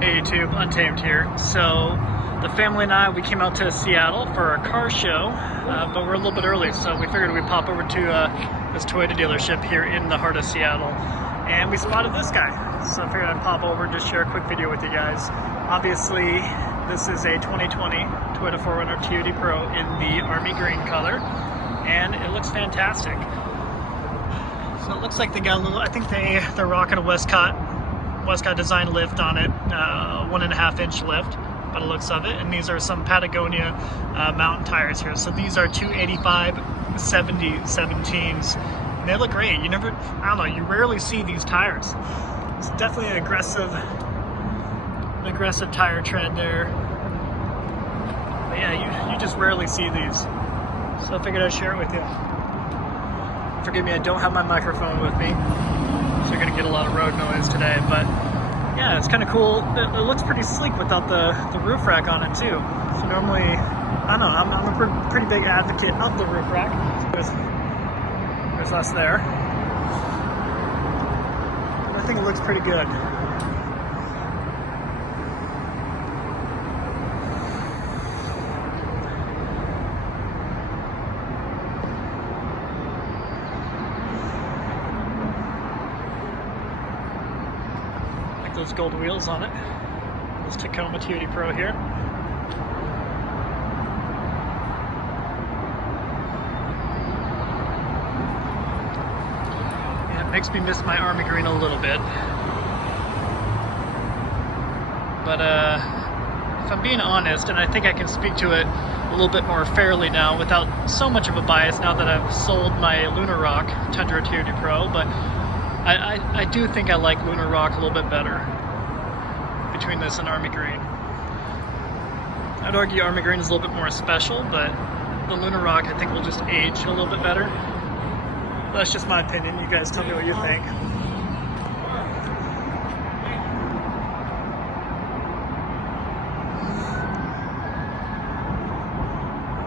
Hey YouTube, Untamed here. So the family and I, we came out to Seattle for a car show, but we're a little bit early, so we figured we'd pop over to this Toyota dealership here in the heart of Seattle, and we spotted this guy. So I figured I'd pop over and just share a quick video with you guys. Obviously, this is a 2020 Toyota 4Runner TRD Pro in the army green color, and it looks fantastic. So it looks like they got a little, I think they're rocking a Westcott Design lift on it, 1.5 inch lift by the looks of it, and these are some Patagonia mountain tires here. So these are 285/70 17s, and they look great. I don't know, you rarely see these tires. It's definitely an aggressive tire tread there. But yeah, you just rarely see these. So I figured I'd share it with you. Forgive me, I don't have my microphone with me, so you're gonna get a lot of road noise today, but yeah, it's kind of cool. It looks pretty sleek without the roof rack on it too. So normally, I don't know, I'm a pretty big advocate of the roof rack. There's us there. I think it looks pretty good. Those gold wheels on it. This Tacoma TRD Pro here. Yeah, it makes me miss my army green a little bit. But if I'm being honest, and I think I can speak to it a little bit more fairly now without so much of a bias now that I've sold my Lunar Tundra TRD Pro, but I do think I like Lunar Rock a little bit better between this and Army Green. I'd argue Army Green is a little bit more special, but the Lunar Rock I think will just age a little bit better. That's just my opinion. You guys tell me what you think.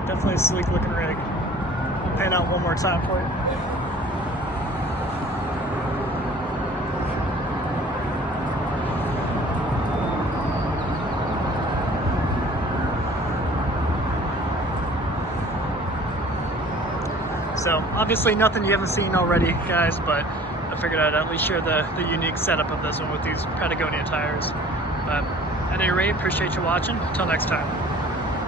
Definitely a sleek looking rig. I'll pan out one more time for you. So obviously nothing you haven't seen already, guys, but I figured I'd at least share the unique setup of this one with these Patagonia tires. But at any rate, appreciate you watching. Until next time.